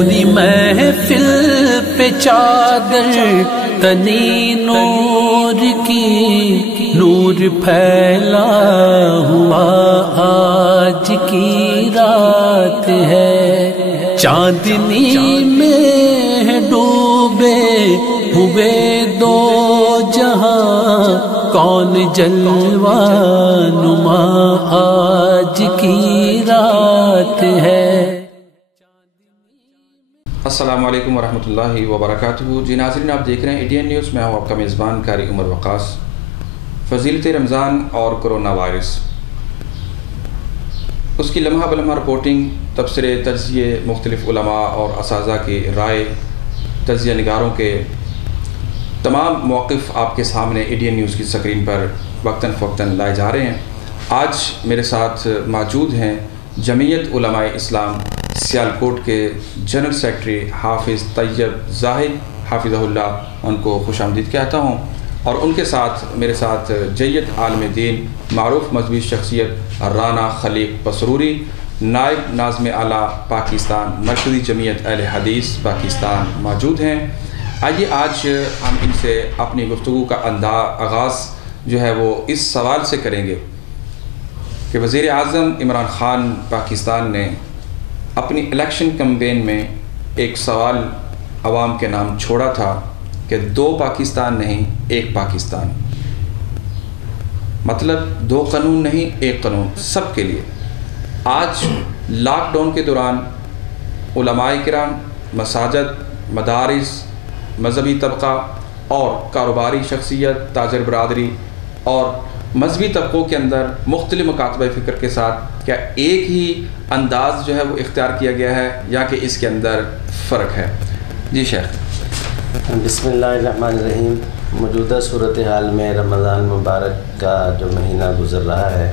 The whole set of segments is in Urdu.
پوری محفل پہ چادر تنی نور کی، نور پھیلا ہوا آج کی رات ہے، چاندنی میں ڈوبے ہوئے دو جہاں، کون جلوہ نما آج کی رات ہے۔ السلام علیکم ورحمۃ اللہ وبرکاتہ۔ جی ناظرین، آپ دیکھ رہے ہیں ATN نیوز، میں ہوں آپ کا میزبان قاری عمر وقاص۔ فضیلت رمضان اور کرونا وائرس، اس کی لمحہ بلمحہ رپورٹنگ، تبصرے، تجزیے، مختلف علماء اور اساتذہ کی رائے، تجزیہ نگاروں کے تمام موقف آپ کے سامنے ATN نیوز کی سکرین پر وقتاً فوقتاً لائے جا رہے ہیں۔ آج میرے ساتھ موجود ہیں جمعیت علماء اسلام سیالکوٹ کے جنرل سیکرٹری حافظ طیب زاہد حافظہ اللہ، ان کو خوش آمدید کہتا ہوں، اور ان کے ساتھ میرے ساتھ جیت عالم دین، معروف مذہبی شخصیت رانا خلیق پسروری، نائب ناظم اعلیٰ پاکستان، مرکزی جمعیت اہل حدیث پاکستان موجود ہیں۔ آئیے آج ہم ان سے اپنی گفتگو کا آغاز جو ہے وہ اس سوال سے کریں گے کہ وزیر اعظم عمران خان پاکستان نے اپنی الیکشن کمپین میں ایک سوال عوام کے نام چھوڑا تھا کہ دو پاکستان نہیں، ایک پاکستان، مطلب دو قانون نہیں، ایک قانون سب کے لیے۔ آج لاک ڈاؤن کے دوران علماء کرام، مساجد، مدارس، مذہبی طبقہ اور کاروباری شخصیت، تاجر برادری اور مذہبی طبقوں کے اندر مختلف مکاتبہ فکر کے ساتھ کیا ایک ہی انداز جو ہے وہ اختیار کیا گیا ہے یا کہ اس کے اندر فرق ہے؟ جی شیخ۔ بسم اللہ الرحمن الرحیم۔ موجودہ صورتحال میں رمضان مبارک کا جو مہینہ گزر رہا ہے،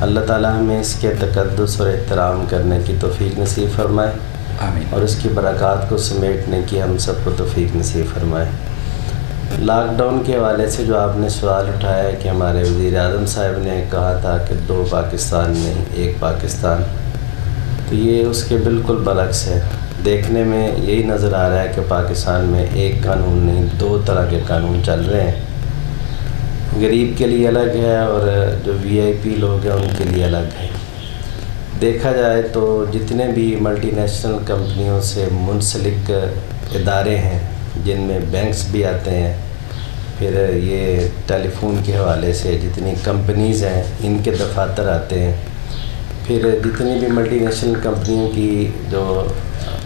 اللہ تعالیٰ ہمیں اس کے تقدس اور احترام کرنے کی توفیق نصیب فرمائے، آمین، اور اور اس کی برکات کو سمیٹنے کی ہم سب کو توفیق نصیب فرمائے۔ لاک ڈاؤن کے حوالے سے جو آپ نے سوال اٹھایا ہے کہ ہمارے وزیر اعظم صاحب نے کہا تھا کہ دو پاکستان نہیں، ایک پاکستان، تو یہ اس کے بالکل برعکس ہے۔ دیکھنے میں یہی نظر آ رہا ہے کہ پاکستان میں ایک قانون نہیں، دو طرح کے قانون چل رہے ہیں۔ غریب کے لیے الگ ہے اور جو VIP لوگ ہیں ان کے لیے الگ ہے۔ دیکھا جائے تو جتنے بھی ملٹی نیشنل کمپنیوں سے منسلک ادارے ہیں، جن میں بینکس بھی آتے ہیں، پھر یہ ٹیلی فون کے حوالے سے جتنی کمپنیز ہیں ان کے دفاتر آتے ہیں، پھر جتنی بھی ملٹی نیشنل کمپنیوں کی جو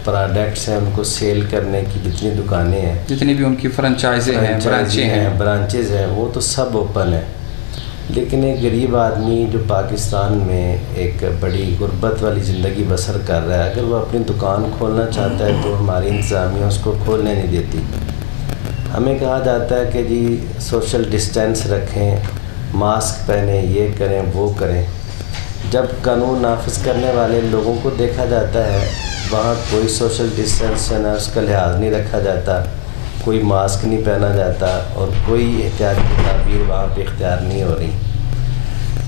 پروڈکٹس ہیں ان کو سیل کرنے کی جتنی دکانیں ہیں، جتنی بھی ان کی فرنچائزیں ہیں، برانچز ہیں، وہ تو سب اوپن ہیں۔ لیکن ایک غریب آدمی جو پاکستان میں ایک بڑی غربت والی زندگی بسر کر رہا ہے، اگر وہ اپنی دکان کھولنا چاہتا ہے تو ہماری انتظامیہ اس کو کھولنے نہیں دیتی۔ ہمیں کہا جاتا ہے کہ جی سوشل ڈسٹینس رکھیں، ماسک پہنیں، یہ کریں وہ کریں۔ جب قانون نافذ کرنے والے لوگوں کو دیکھا جاتا ہے، وہاں کوئی سوشل ڈسٹینس نہ اس کا لحاظ نہیں رکھا جاتا، کوئی ماسک نہیں پہنا جاتا اور کوئی احتیاطی تدابیر وہاں پہ اختیار نہیں ہو رہی۔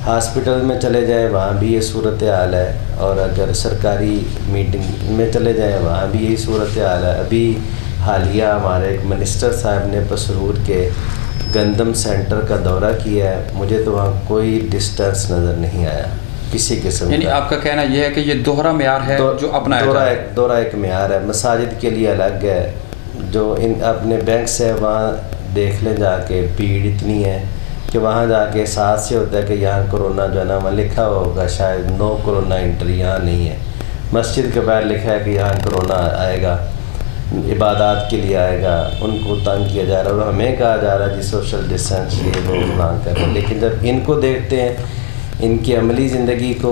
ہاسپٹل میں چلے جائیں وہاں بھی یہ صورتحال ہے، اور اگر سرکاری میٹنگ میں چلے جائیں وہاں بھی یہی صورتحال ہے۔ ابھی حالیہ ہمارے ایک منسٹر صاحب نے پسرور کے گندم سینٹر کا دورہ کیا ہے، مجھے تو وہاں کوئی ڈسٹینس نظر نہیں آیا کسی قسم کا۔ یعنی آپ کا کہنا یہ ہے کہ یہ دوہرا معیار ہے جو اپنایا جا رہا ہے؟ دوہرا ایک معیار ہے۔ مساجد کے لیے الگ ہے، جو ان اپنے بینکس ہے وہاں دیکھ لیں جا کے، بھیڑ اتنی ہے کہ وہاں جا کے احساس سے ہوتا ہے کہ یہاں کرونا جو ہے نا وہاں لکھا ہوا ہوگا شاید نو کرونا انٹری، یہاں نہیں ہے۔ مسجد کے باہر لکھا ہے کہ یہاں کرونا آئے گا، عبادات کے لیے آئے گا، ان کو تنگ کیا جا رہا ہے، اور ہمیں کہا جا رہا ہے جی سوشل ڈسٹینس یہ لوگ نہ کریں۔ لیکن جب ان کو دیکھتے ہیں، ان کی عملی زندگی کو،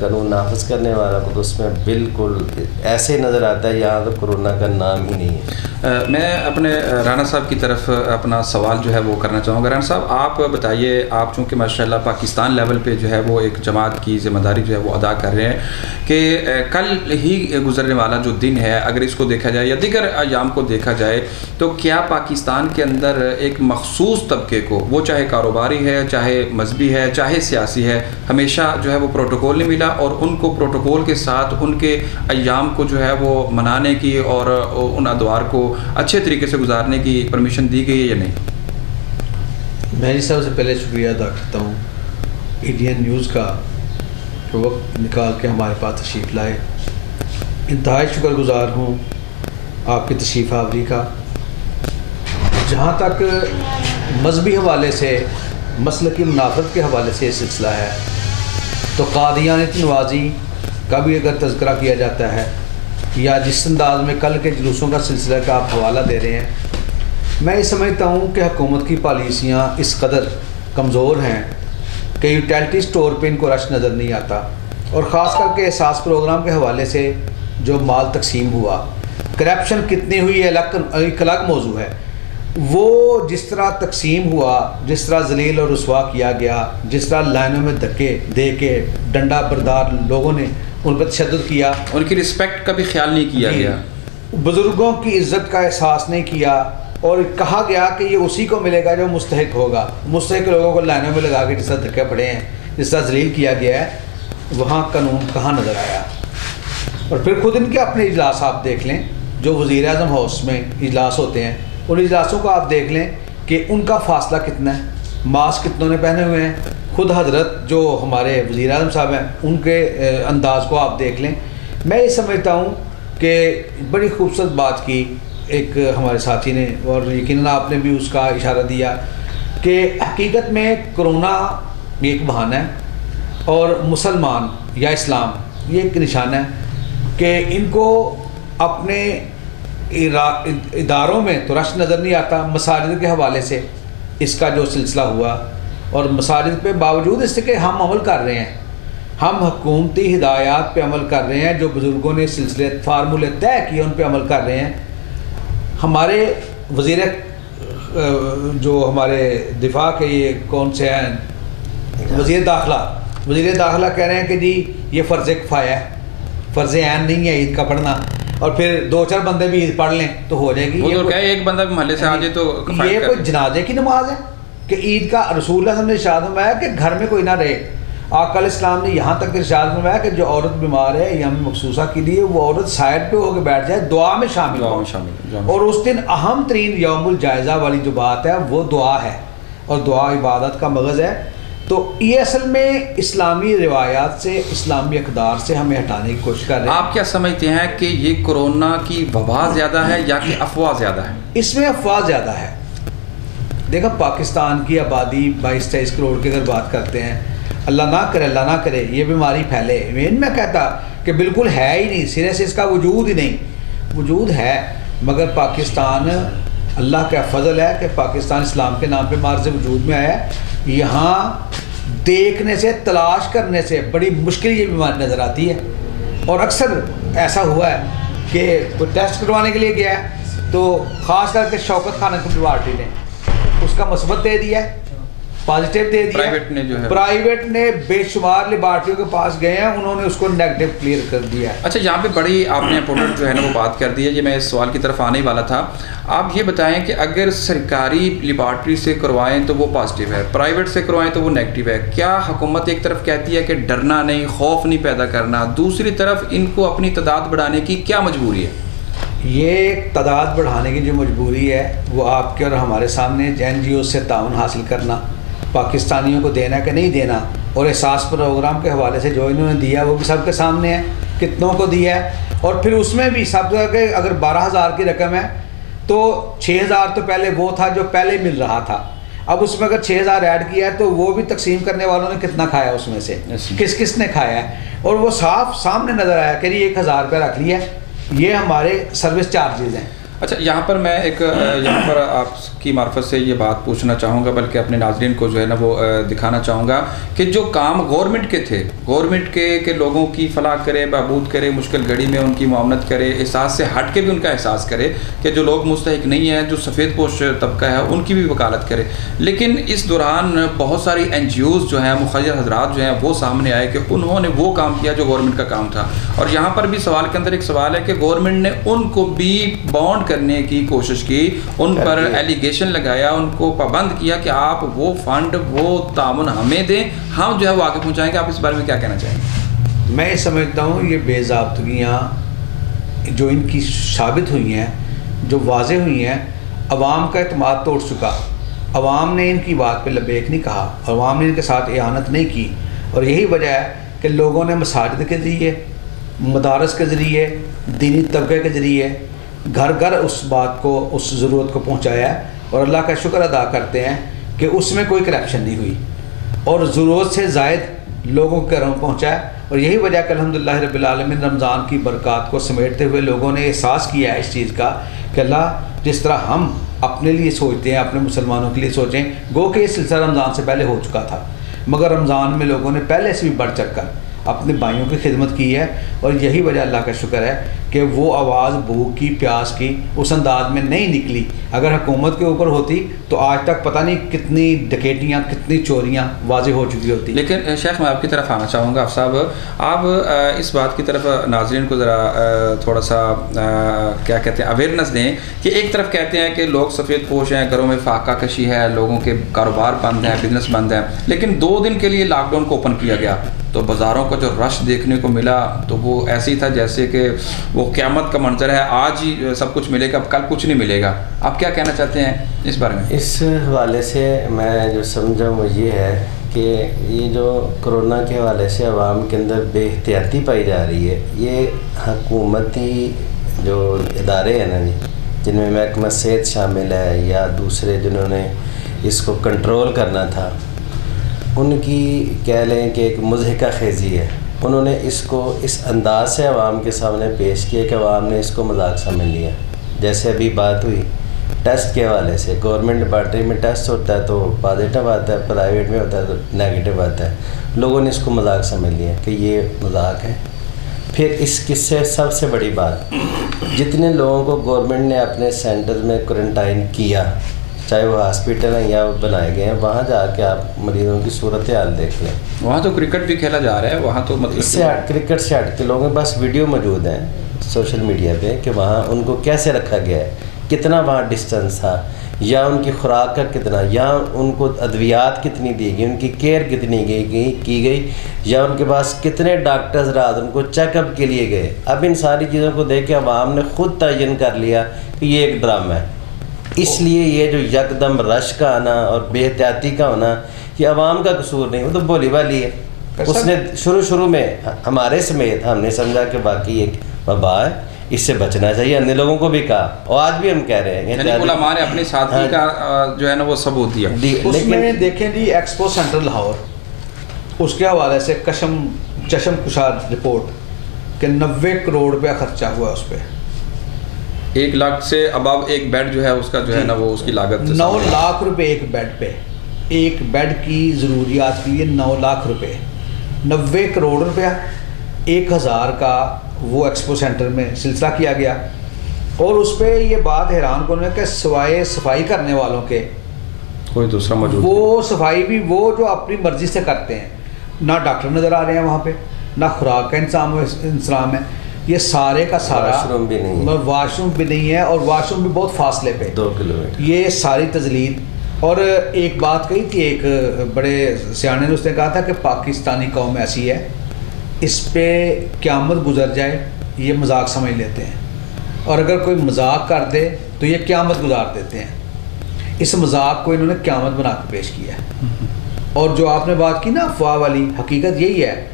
قانون نافذ کرنے والا کو، تو اس میں بالکل ایسے نظر آتا ہے یہاں تو کرونا کا نام ہی نہیں ہے۔ میں اپنے رانا صاحب کی طرف اپنا سوال جو ہے وہ کرنا چاہوں گا. رانا صاحب آپ بتائیے, آپ چونکہ ماشاءاللہ پاکستان لیول پہ جو ہے وہ ایک جماعت کی ذمہ داری جو ہے وہ ادا کر رہے ہیں, کہ کل ہی گزرنے والا جو دن ہے اگر اس کو دیکھا جائے یا دیگر ایام کو دیکھا جائے تو کیا پاکستان کے اندر ایک مخصوص طبقے کو, وہ چاہے کاروباری ہے, چاہے مذہبی ہے, چاہے سیاسی ہے, ہمیشہ جو ہے وہ پروٹوکول نہیں ملا اور ان کو پروٹوکول کے ساتھ ان کے ایام کو جو ہے وہ منانے کی اور ان ادوار کو اچھے طریقے سے گزارنے کی پرمیشن دی گئی ہے یا نہیں؟ میں جی سب سے پہلے شکریہ ادا کرتا ہوں ایڈین نیوز کا جو وقت نکال کے ہمارے پاس تشریف لائے. انتہائی شکر گزار ہوں آپ کی تشریف آوری کا. جہاں تک مذہبی حوالے سے, مسلکی منافرت کے حوالے سے یہ سلسلہ ہے تو قادیانیت نوازی کا بھی اگر تذکرہ کیا جاتا ہے یا جس انداز میں کل کے جلوسوں کا سلسلہ کا آپ حوالہ دے رہے ہیں, میں یہ سمجھتا ہوں کہ حکومت کی پالیسیاں اس قدر کمزور ہیں کہ یوٹیلٹی سٹور پہ ان کو رش نظر نہیں آتا. اور خاص کر کے احساس پروگرام کے حوالے سے جو مال تقسیم ہوا, کرپشن کتنی ہوئی ہے ایک الگ موضوع ہے. وہ جس طرح تقسیم ہوا, جس طرح ذلیل اور رسوا کیا گیا, جس طرح لائنوں میں دھکے دے کے ڈنڈا بردار لوگوں نے ان پر تشدد کیا, ان کی رسپیکٹ کا بھی خیال نہیں کیا گیا, بزرگوں کی عزت کا احساس نہیں کیا, اور کہا گیا کہ یہ اسی کو ملے گا جو مستحق ہوگا. مستحق لوگوں کو لائنوں میں لگا کے جس طرح دھکے پڑے ہیں, جس طرح ذلیل کیا گیا ہے, وہاں قانون کہاں نظر آیا. اور پھر خود ان کے اپنے اجلاس آپ دیکھ لیں, جو وزیر اعظم ہاؤس میں اجلاس ہوتے ہیں, ان اجلاسوں کو آپ دیکھ لیں کہ ان کا فاصلہ کتنا ہے, ماسک کتنوں نے پہنے ہوئے ہیں. خود حضرت جو ہمارے وزیر اعظم صاحب ہیں ان کے انداز کو آپ دیکھ لیں. میں یہ سمجھتا ہوں کہ بڑی خوبصورت بات کی ایک ہمارے ساتھی نے, اور یقیناً آپ نے بھی اس کا اشارہ دیا کہ حقیقت میں کرونا ایک بہانہ ہے اور مسلمان یا اسلام یہ ایک نشانہ ہے کہ ان کو اپنے اداروں میں تو رش نظر نہیں آتا. مساجد کے حوالے سے اس کا جو سلسلہ ہوا, اور مساجد پہ باوجود اس سے کہ ہم عمل کر رہے ہیں, ہم حکومتی ہدایات پہ عمل کر رہے ہیں, جو بزرگوں نے سلسلے فارمولے طے کیے ان پہ عمل کر رہے ہیں. ہمارے وزیر جو ہمارے دفاع کے یہ کون سے ہیں, وزیر داخلہ کہہ رہے ہیں کہ جی یہ فرض کفایہ ہے, فرض عین نہیں ہے عید کا پڑھنا, اور پھر 2-4 بندے بھی عید پڑھ لیں تو ہو جائے گی. ایک بندہ بھی محلے سے آ جائے تو یہ کوئی جنازے کی نماز ہے کہ عید کا رسول اللہ صلی اللہ علیہ وسلم نے ارشاد فرمایا کہ گھر میں کوئی نہ رہے. آقا علیہ السلام نے یہاں تک ارشاد فرمایا کہ جو عورت بیمار ہے یوم مخصوصہ کے لیے وہ عورت سائڈ پہ ہو کے بیٹھ جائے, دعا میں شامل ہو. اور اس دن اہم ترین یوم الجائزہ والی جو بات ہے وہ دعا ہے, اور دعا عبادت کا مغز ہے. تو یہ اصل میں اسلامی روایات سے, اسلامی اقدار سے ہمیں ہٹانے کی کوشش کر رہے ہیں. آپ کیا سمجھتے ہیں کہ یہ کورونا کی وبا زیادہ ہے یا کہ افواہ زیادہ ہے؟ اس میں افواہ زیادہ ہے. دیکھا پاکستان کی آبادی 22-23 کروڑ کی اگر بات کرتے ہیں, اللہ نہ کرے یہ بیماری پھیلے, میں کہتا کہ بالکل ہے ہی نہیں, سرے سے اس کا وجود ہی نہیں. وجود ہے مگر پاکستان, اللہ کا فضل ہے کہ پاکستان اسلام کے نام پہ مارز وجود میں آیا ہے. یہاں دیکھنے سے, تلاش کرنے سے بڑی مشکل یہ بیماری نظر آتی ہے. اور اکثر ایسا ہوا ہے کہ کوئی ٹیسٹ کروانے کے لیے گیا ہے تو خاص کر کے شوکت خانہ کی لیبارٹری نے اس کا مثبت دے دیا ہے, پازیٹیو دے دیا. پرائیویٹ نے بے شمار لیبارٹریوں کے پاس گئے ہیں, انہوں نے اس کو نیگیٹو کلیئر کر دیا. اچھا, یہاں پہ بڑی آپ نے امپورٹنٹ جو ہے نا وہ بات کر دی ہے, یہ میں اس سوال کی طرف آنے ہی والا تھا. آپ یہ بتائیں کہ اگر سرکاری لیبارٹری سے کروائیں تو وہ پازیٹیو ہے, پرائیویٹ سے کروائیں تو وہ نیگیٹو ہے, کیا حکومت ایک طرف کہتی ہے کہ ڈرنا نہیں, خوف نہیں پیدا کرنا, دوسری طرف ان کو اپنی تعداد بڑھانے کی کیا مجبوری ہے؟ یہ تعداد بڑھانے کی جو مجبوری ہے وہ آپ کے اور ہمارے سامنے NGO سے تعاون حاصل کرنا, پاکستانیوں کو دینا کہ نہیں دینا, اور احساس پروگرام کے حوالے سے جو انہوں نے دیا وہ بھی سب کے سامنے ہے, کتنوں کو دیا ہے. اور پھر اس میں بھی سب کہ اگر 12,000 کی رقم ہے تو 6,000 تو پہلے وہ تھا جو پہلے مل رہا تھا, اب اس میں اگر 6,000 ایڈ کیا ہے تو وہ بھی تقسیم کرنے والوں نے کتنا کھایا, اس میں سے کس نے کھایا ہے. اور وہ صاف سامنے نظر آیا کہ 1,000 روپیہ رکھ لیا, یہ ہمارے سروس چارجز ہیں. اچھا یہاں پر میں ایک یہاں پر آپ کی معرفت سے یہ بات پوچھنا چاہوں گا، بلکہ اپنے ناظرین کو جو ہے نا وہ دکھانا چاہوں گا کہ جو کام گورنمنٹ کے تھے، گورنمنٹ کے کہ لوگوں کی فلاح کرے، بہبود کرے، مشکل گھڑی میں ان کی معاونت کرے، احساس سے ہٹ کے بھی ان کا احساس کرے کہ جو لوگ مستحق نہیں ہیں، جو سفید پوش طبقہ ہے، ان کی بھی وکالت کرے، لیکن اس دوران بہت ساری NGOs جو ہیں، مخیر حضرات جو ہیں، وہ سامنے آئے کہ انہوں نے وہ کام کیا جو گورنمنٹ کا کام تھا. اور یہاں پر بھی سوال کے اندر ایک سوال ہے کہ گورنمنٹ نے ان کو بھی بانڈ کرنے کی کوشش کی، ان پر ایلیگیشن لگایا، ان کو پابند کیا کہ آپ وہ فنڈ، وہ تعاون ہمیں دیں، ہم جو ہے وہ آگے پہنچائیں گے. آپ اس بارے میں کیا کہنا چاہیں گے؟ میں سمجھتا ہوں یہ بے ضابطگیاں جو ان کی ثابت ہوئی ہیں، جو واضح ہوئی ہیں، عوام کا اعتماد توڑ چکا. عوام نے ان کی بات پہ لبیک نہیں کہا، عوام نے ان کے ساتھ اعانت نہیں کی، اور یہی وجہ ہے کہ لوگوں نے مساجد کے ذریعے، مدارس کے ذریعے، دینی طبقے کے ذریعے گھر گھر اس بات کو، اس ضرورت کو پہنچایا ہے، اور اللہ کا شکر ادا کرتے ہیں کہ اس میں کوئی کرپشن نہیں ہوئی اور ضرورت سے زائد لوگوں کے گھروں پہنچا ہے. اور یہی وجہ کہ الحمدللہ رب العالمین رمضان کی برکات کو سمیٹتے ہوئے لوگوں نے احساس کیا ہے اس چیز کا کہ اللہ جس طرح ہم اپنے لیے سوچتے ہیں، اپنے مسلمانوں کے لیے سوچیں، گو کہ یہ سلسلہ رمضان سے پہلے ہو چکا تھا، مگر رمضان میں لوگوں نے پہلے سے بھی بڑھ چڑھ کر اپنے بھائیوں کی خدمت کی ہے. اور یہی وجہ اللہ کا شکر ہے کہ وہ آواز بھوک کی، پیاس کی اس انداز میں نہیں نکلی. اگر حکومت کے اوپر ہوتی تو آج تک پتہ نہیں کتنی ڈکیٹیاں، کتنی چوریاں واضح ہو چکی ہوتی. لیکن شیخ میں آپ کی طرف آنا چاہوں گا. صاحب آپ اس بات کی طرف ناظرین کو ذرا تھوڑا سا کیا کہتے ہیں اویئرنیس دیں کہ ایک طرف کہتے ہیں کہ لوگ سفید پوش ہیں، گھروں میں فاقہ کشی ہے، لوگوں کے کاروبار بند ہیں، بزنس بند ہیں، لیکن 2 دن کے لیے لاک ڈاؤن کو اوپن کیا گیا تو بازاروں کا جو رش دیکھنے کو ملا تو وہ ایسی تھا جیسے کہ وہ قیامت کا منظر ہے، آج ہی سب کچھ ملے گا، کل کچھ نہیں ملے گا. آپ کیا کہنا چاہتے ہیں اس بارے میں؟ اس حوالے سے میں جو سمجھا وہ یہ ہے کہ یہ جو کرونا کے حوالے سے عوام کے اندر بے احتیاطی پائی جا رہی ہے، یہ حکومتی جو ادارے ہیں نا جی، جن میں محکمہ صحت شامل ہے یا دوسرے جنہوں نے اس کو کنٹرول کرنا تھا، ان کی کہہ لیں کہ ایک مضحکہ خیزی ہے. انہوں نے اس کو اس انداز سے عوام کے سامنے پیش کیا کہ عوام نے اس کو مذاق سمجھ لیا. جیسے ابھی بات ہوئی ٹیسٹ کے حوالے سے، گورنمنٹ لیبارٹری میں ٹیسٹ ہوتا ہے تو پازیٹیو آتا ہے، پرائیویٹ میں ہوتا ہے تو نیگیٹو آتا ہے. لوگوں نے اس کو مذاق سمجھ لیا کہ یہ مذاق ہے. پھر اس قصے سب سے بڑی بات، جتنے لوگوں کو گورنمنٹ نے اپنے سینٹر میں کوارنٹائن کیا، چاہے وہ ہاسپٹل ہیں یا وہ بنائے گئے ہیں، وہاں جا کے آپ مریضوں کی صورتحال دیکھ لیں. وہاں تو کرکٹ بھی کھیلا جا رہا ہے، وہاں تو مطلب اس سے کرکٹ سے ہٹ کے لوگوں کے پاس ویڈیو موجود ہیں سوشل میڈیا پہ کہ وہاں ان کو کیسے رکھا گیا ہے، کتنا وہاں ڈسٹنس تھا، یا ان کی خوراک کا کتنا، یا ان کو ادویات کتنی دی گئی، ان کی کیئر کتنی کی گئی، یا ان کے پاس کتنے ڈاکٹرز رات ان کو چیک اپ کے لیے گئے. اب ان ساری چیزوں کو دیکھ کے عوام نے خود تعین کر لیا کہ یہ ایک ڈرامہ ہے. اس لیے یہ جو یکدم رش کا آنا اور بے احتیاطی کا ہونا یہ عوام کا قصور نہیں، وہ تو بولی والی ہے. اس نے شروع میں ہمارے سمیت ہم نے سمجھا کہ باقی ایک وبا ہے، اس سے بچنا چاہیے. ہم نے لوگوں کو بھی کہا اور آج بھی ہم کہہ رہے ہیں، یعنی علماء نے اپنی سادگی کا جو ہے نا وہ ثبوت دیا. اس میں دیکھیں جی ایکسپو سینٹر لاہور، اس کے حوالے سے چشم کشاد رپورٹ کہ 90 کروڑ روپیہ خرچہ ہوا اس پہ. 1 لاکھ سے اباب ایک بیڈ جو ہے اس کا جو ہے نا وہ اس کی لاگت 9 لاکھ روپے ایک بیڈ پہ، ایک بیڈ کی ضروریات کے لیے 9 لاکھ روپے، 90 کروڑ روپیہ 1000 کا وہ ایکسپو سینٹر میں سلسلہ کیا گیا. اور اس پہ یہ بات حیران کن ہے کہ سوائے صفائی کرنے والوں کے کوئی دوسرا موجود، وہ صفائی بھی وہ جو اپنی مرضی سے کرتے ہیں، نہ ڈاکٹر نظر آ رہے ہیں وہاں پہ، نہ خوراک کا انتظام ہے. یہ سارے کا سارا واش روم بھی نہیں ہے، اور واش روم بھی بہت فاصلے پہ 2 کلومیٹر. یہ ساری تزلیل. اور ایک بات کہی تھی ایک بڑے سیانے نے، اس نے کہا تھا کہ پاکستانی قوم ایسی ہے، اس پہ قیامت گزر جائے یہ مذاق سمجھ لیتے ہیں، اور اگر کوئی مذاق کر دے تو یہ قیامت گزار دیتے ہیں. اس مذاق کو انہوں نے قیامت بنا کے پیش کیا ہے. اور جو آپ نے بات کی نا افواہ والی، حقیقت یہی ہے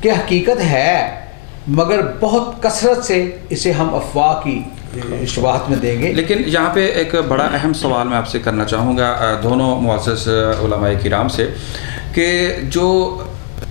کہ حقیقت ہے مگر بہت کثرت سے اسے ہم افواہ کی شبہات میں دیں گے. لیکن یہاں پہ ایک بڑا اہم سوال میں آپ سے کرنا چاہوں گا دونوں معزز علماء کرام سے کہ جو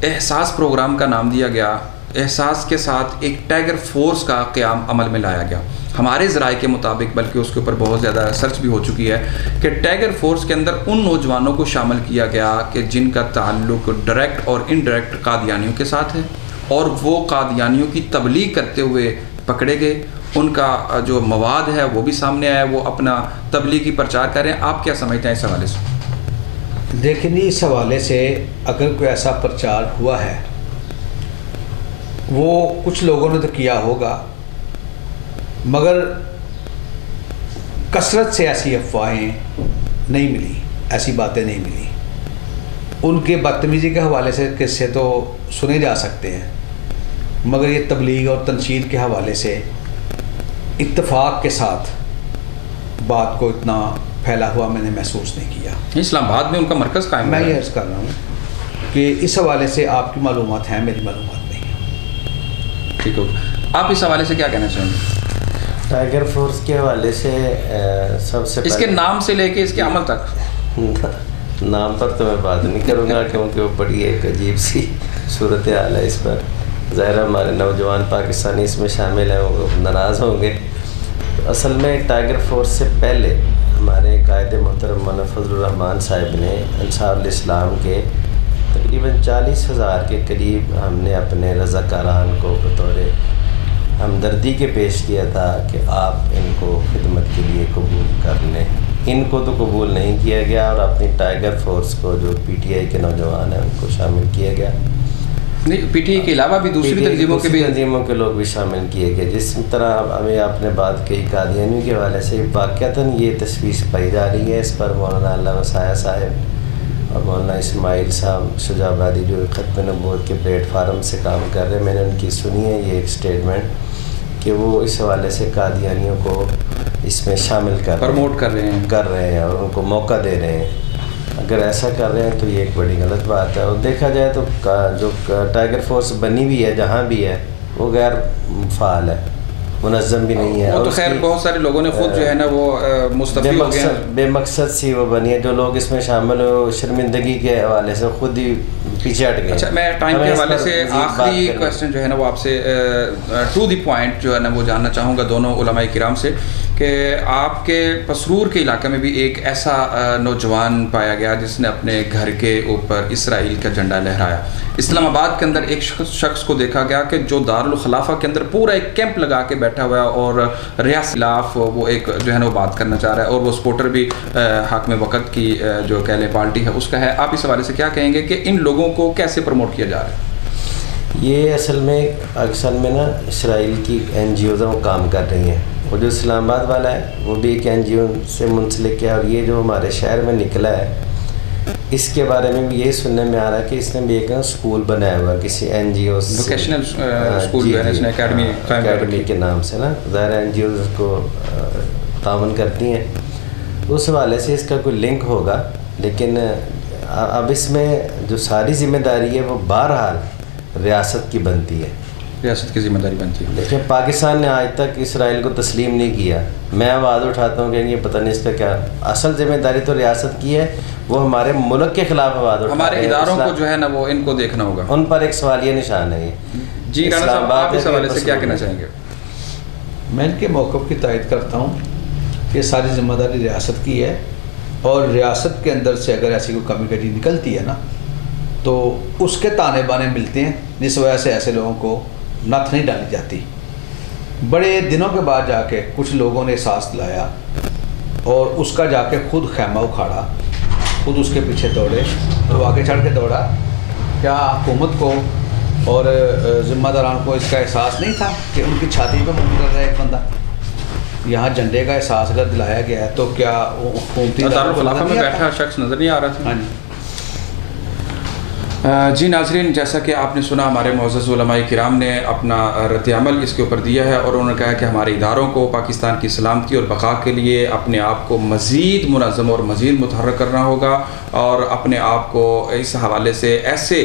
احساس پروگرام کا نام دیا گیا، احساس کے ساتھ ایک ٹائیگر فورس کا قیام عمل میں لایا گیا. ہمارے ذرائع کے مطابق، بلکہ اس کے اوپر بہت زیادہ ریسرچ بھی ہو چکی ہے کہ ٹائیگر فورس کے اندر ان نوجوانوں کو شامل کیا گیا کہ جن کا تعلق ڈائریکٹ اور انڈائریکٹ قادیانیوں کے ساتھ ہے، اور وہ قادیانیوں کی تبلیغ کرتے ہوئے پکڑے گئے، ان کا جو مواد ہے وہ بھی سامنے آیا، وہ اپنا تبلیغی پرچار کر رہے ہیں. آپ کیا سمجھتے ہیں اس حوالے سے؟ دیکھیں اس حوالے سے اگر کوئی ایسا پرچار ہوا ہے، وہ کچھ لوگوں نے تو کیا ہوگا، مگر کثرت سے ایسی افواہیں نہیں ملی، ایسی باتیں نہیں ملی. ان کے بدتمیزی کے حوالے سے قصے تو سنے جا سکتے ہیں، مگر یہ تبلیغ اور تنشیر کے حوالے سے اتفاق کے ساتھ بات کو اتنا پھیلا ہوا میں نے محسوس نہیں کیا. اسلام آباد میں ان کا مرکز قائم ہے. میں یہ عرض کر رہا ہوں کہ اس حوالے سے آپ کی معلومات ہیں، میری معلومات نہیں ہیں. ٹھیک ہے، آپ اس حوالے سے کیا کہنا چاہیں گے؟ ٹائیگر فورس کے حوالے سے سب سے اس کے نام سے لے کے اس کے عمل تک. نام پر تو میں بات نہیں کروں گا کیونکہ وہ بڑی ایک عجیب سی صورتحال ہے. اس پر ظاہر ہمارے نوجوان پاکستانی اس میں شامل ہیں، وہ ناراض ہوں گے. اصل میں ٹائیگر فورس سے پہلے ہمارے قائد محترم مولانا فضل الرحمان صاحب نے انصار الاسلام کے تقریباً 40,000 کے قریب ہم نے اپنے رضاکاران کو بطور ہمدردی کے پیش کیا تھا کہ آپ ان کو خدمت کے لیے قبول کر لیں. ان کو تو قبول نہیں کیا گیا، اور اپنی ٹائیگر فورس کو جو پی ٹی آئی کے نوجوان ہیں ان کو شامل کیا گیا. نہیں، پی ٹی آئی کے علاوہ بھی دوسری تنظیموں کے لوگ بھی شامل کیے گئے. جس طرح ہمیں آپ نے بات کہی قادیانیوں کے حوالے سے، واقعتاً یہ تشویش پائی جا رہی ہے. اس پر مولانا اللہ وسایہ صاحب اور مولانا اسماعیل صاحب شجاع آبادی جو ختم نبوت کے پلیٹ فارم سے کام کر رہے ہیں، میں نے ان کی سنی ہے یہ ایک سٹیٹمنٹ کہ وہ اس حوالے سے قادیانیوں کو اس میں شامل پروموٹ کر رہے ہیں اور ان کو موقع دے رہے ہیں. اگر ایسا کر رہے ہیں تو یہ ایک بڑی غلط بات ہے. اور دیکھا جائے تو جو ٹائیگر فورس بنی بھی ہے جہاں بھی ہے وہ غیر فعال ہے، منظم بھی نہیں ہے. وہ تو خیر بہت سارے لوگوں نے خود جو ہے نا وہ مستفی ہو گئے ہیں، بے مقصد سی وہ بنی ہے. جو لوگ اس میں شامل ہو شرمندگی کے حوالے سے خود ہی پیچھے ہٹ گئے. اچھا، میں ٹائم کے حوالے سے آخری کویسچن جو ہے نا وہ آپ سے ٹو دی پوائنٹ جو ہے نا وہ جاننا چاہوں گا دونوں علماء کرام سے کہ آپ کے پسرور کے علاقے میں بھی ایک ایسا نوجوان پایا گیا جس نے اپنے گھر کے اوپر اسرائیل کا جھنڈا لہرایا. اسلام آباد کے اندر ایک شخص کو دیکھا گیا کہ جو دارالخلافہ کے اندر پورا ایک کیمپ لگا کے بیٹھا ہوا ہے اور ریاست خلاف وہ ایک جو ہے نا وہ بات کرنا چاہ رہا ہے، اور وہ سپورٹر بھی حاکم وقت کی جو کہہ لیں پارٹی ہے اس کا ہے. آپ اس حوالے سے کیا کہیں گے کہ ان لوگوں کو کیسے پروموٹ کیا جا رہا ہے؟ یہ اصل میں پاکستان میں نا اسرائیل کی این جی اوز وہ کام کر رہی ہیں. وہ جو اسلام آباد والا ہے وہ بھی ایک این جی او سے منسلک ہے، اور یہ جو ہمارے شہر میں نکلا ہے اس کے بارے میں بھی یہی سننے میں آ رہا ہے کہ اس نے بھی ایک اسکول بنایا ہوا کسی این جی او ووکیشنل اسکول جو ہے اس نے اکیڈمی کے نام سے نا، ظاہر این جی اوز کو تعاون کرتی ہیں. اس حوالے سے اس کا کوئی لنک ہوگا، لیکن اب اس میں جو ساری ذمہ داری ہے وہ بہرحال ریاست کی بنتی ہے، ریاست کی ذمہ داری بنتی ہے. لیکن پاکستان نے آج تک اسرائیل کو تسلیم نہیں کیا. میں آواز اٹھاتا ہوں کہ یہ پتہ نہیں اس کا کیا، اصل ذمہ داری تو ریاست کی ہے. وہ ہمارے ملک کے خلاف آواز اٹھا رہے ہیں، ہمارے اداروں کو جو ہے نا وہ ان کو دیکھنا ہوگا، ان پر ایک سوالیہ نشان ہے. جی رانا صاحب، آپ اس حوالے سے کیا کہنا چاہیں گے؟ میں ان کے موقف کی تائید کرتا ہوں کہ ساری ذمہ داری ریاست کی ہے، اور ریاست کے اندر سے اگر ایسی کوئی کمی کٹی نکلتی ہے نا تو اس کے تانے بانے ملتے ہیں، جس وجہ سے ایسے لوگوں کو نتھ نہیں ڈالی جاتی. بڑے دنوں کے بعد جا کے کچھ لوگوں نے احساس دلایا اور اس کا جا کے خود خیمہ اکھاڑا، خود اس کے پیچھے دوڑے، تو آگے چڑھ کے دوڑا. کیا حکومت کو اور ذمہ داران کو اس کا احساس نہیں تھا کہ ان کی چھاتی پہ منہ کر رہا ہے ایک بندہ؟ یہاں جھنڈے کا احساس اگر دلایا گیا ہے تو کیا حکومتی دارالخلافہ میں بیٹھا شخص نظر نہیں آ رہا تھا؟ ہاں جی. جی ناظرین، جیسا کہ آپ نے سنا ہمارے معزز علماء کرام نے اپنا رد عمل اس کے اوپر دیا ہے، اور انہوں نے کہا کہ ہمارے اداروں کو پاکستان کی سلامتی اور بقا کے لیے اپنے آپ کو مزید منظم اور مزید متحرک کرنا ہوگا، اور اپنے آپ کو اس حوالے سے ایسے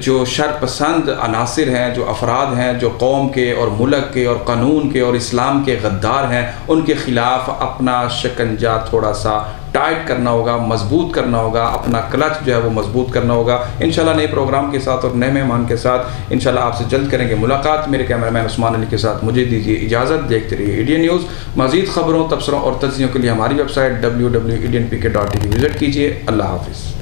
جو شر پسند عناصر ہیں، جو افراد ہیں جو قوم کے اور ملک کے اور قانون کے اور اسلام کے غدار ہیں، ان کے خلاف اپنا شکنجہ تھوڑا سا ٹائٹ کرنا ہوگا، مضبوط کرنا ہوگا، اپنا کلچ جو ہے وہ مضبوط کرنا ہوگا۔ انشاءاللہ نئے پروگرام کے ساتھ اور نئے مہمان کے ساتھ انشاءاللہ آپ سے جلد کریں گے ملاقات۔ میرے کیمرہ مین عثمان علی کے ساتھ مجھے دیجیے اجازت، دیکھتے رہیے ایڈین نیوز۔ مزید خبروں، تبصروں اور تجزیوں کے لیے ہماری ویب سائٹ www.indianpk.tv وزٹ کیجیے۔ اللہ حافظ۔